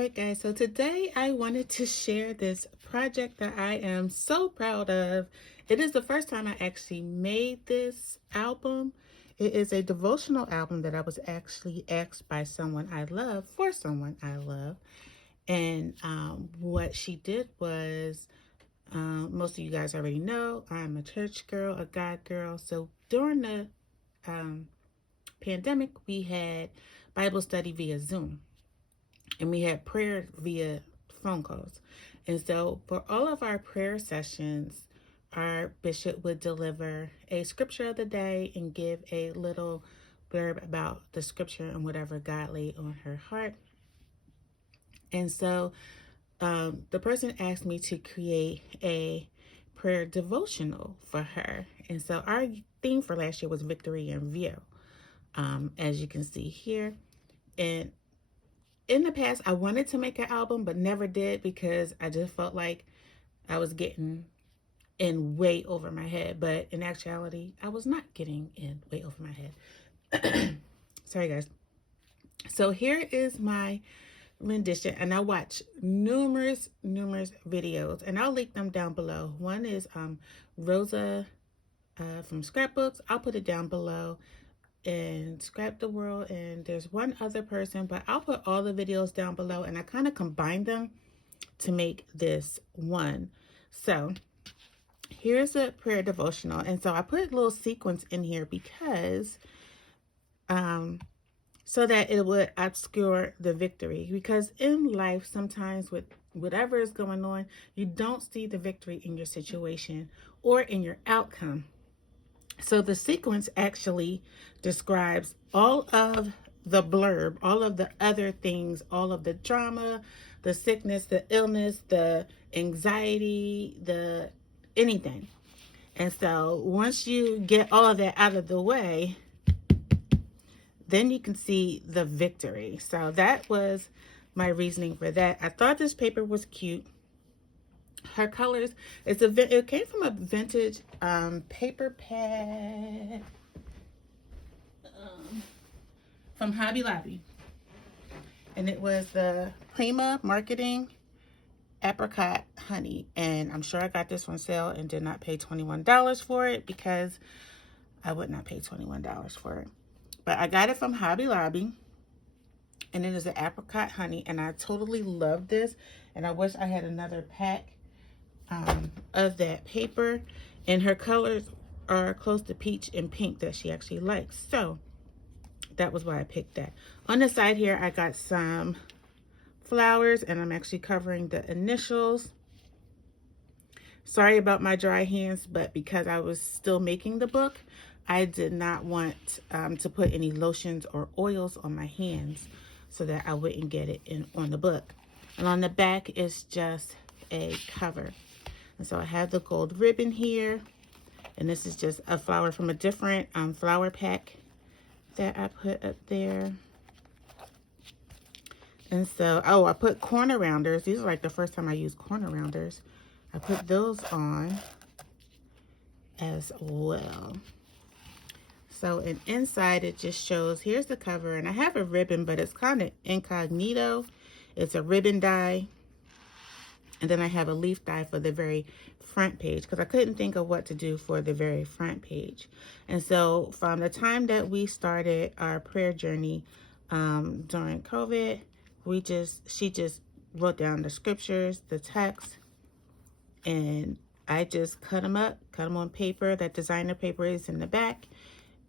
Alright guys, so today I wanted to share this project that I am so proud of. It is the first time I actually made this album. It is a devotional album that I was actually asked by someone I love, for someone I love. And what she did was, most of you guys already know, I'm a church girl, a God girl. So during the pandemic, we had Bible study via Zoom. And we had prayer via phone calls. And so for all of our prayer sessions, our bishop would deliver a scripture of the day and give a little blurb about the scripture and whatever God laid on her heart. And so the person asked me to create a prayer devotional for her. And so our theme for last year was Victory in View, as you can see here. And in the past, I wanted to make an album, but never did because I just felt like I was getting in way over my head. But in actuality, I was not getting in way over my head. Sorry, guys. So here is my rendition, and I watch numerous videos, and I'll link them down below. One is Rosa from Scrapbooks. I'll put it down below. And Scrapdaworld, and there's one other person, but I'll put all the videos down below, and I kind of combined them to make this one. So here's a prayer devotional, and so I put a little sequence in here because so that it would obscure the victory, because in life sometimes with whatever is going on, you don't see the victory in your situation or in your outcome. So the sequence actually describes all of the blurb, all of the other things, all of the drama, the sickness, the illness, the anxiety, the anything. And so once you get all of that out of the way, then you can see the victory. So that was my reasoning for that. I thought this paper was cute. Her colors, it came from a vintage paper pad from Hobby Lobby. And it was the Prima Marketing Apricot Honey. And I'm sure I got this on sale and did not pay $21 for it, because I would not pay $21 for it. But I got it from Hobby Lobby. And it is an apricot honey. And I totally love this. And I wish I had another pack of that paper, and her colors are close to peach and pink that she actually likes, so that was why I picked that. On the side here I got some flowers, and I'm actually covering the initials. Sorry about my dry hands, but because I was still making the book, I did not want to put any lotions or oils on my hands so that I wouldn't get it on the book. And on the back is just a cover. And so I have the gold ribbon here, and this is just a flower from a different flower pack that I put up there. And so, oh, I put corner rounders. These are like the first time I used corner rounders. I put those on as well. So, and inside it just shows, here's the cover, and I have a ribbon, but it's kind of incognito. It's a ribbon die. And then I have a leaf die for the very front page, because I couldn't think of what to do for the very front page. And so from the time that we started our prayer journey during COVID, she just wrote down the scriptures, the text, and I just cut them on paper. That designer paper is in the back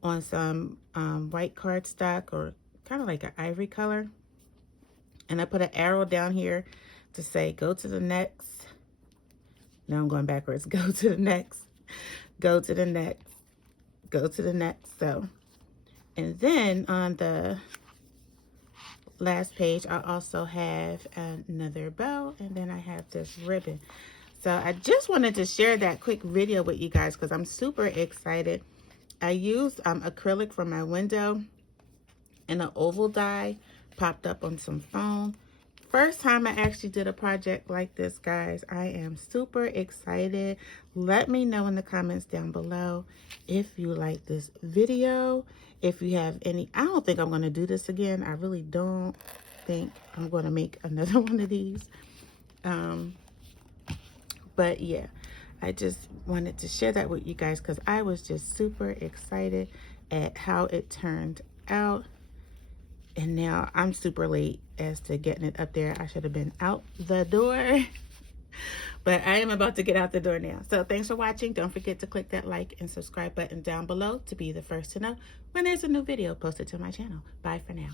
on some white cardstock, or kind of like an ivory color. And I put an arrow down here to say, go to the next. Now I'm going backwards. Go to the next. Go to the next. Go to the next. So, and then on the last page, I also have another bow, and then I have this ribbon. So I just wanted to share that quick video with you guys because I'm super excited. I used acrylic from my window, and an oval die popped up on some foam. First time I actually did a project like this, guys. I am super excited. Let me know in the comments down below if you like this video. If you have any, I don't think I'm going to do this again. I really don't. think I'm going to make another one of these. But yeah, I just wanted to share that with you guys because I was just super excited at how it turned out. And now I'm super late as to getting it up there. I should have been out the door. But I am about to get out the door now. So thanks for watching. Don't forget to click that like and subscribe button down below to be the first to know when there's a new video posted to my channel. Bye for now.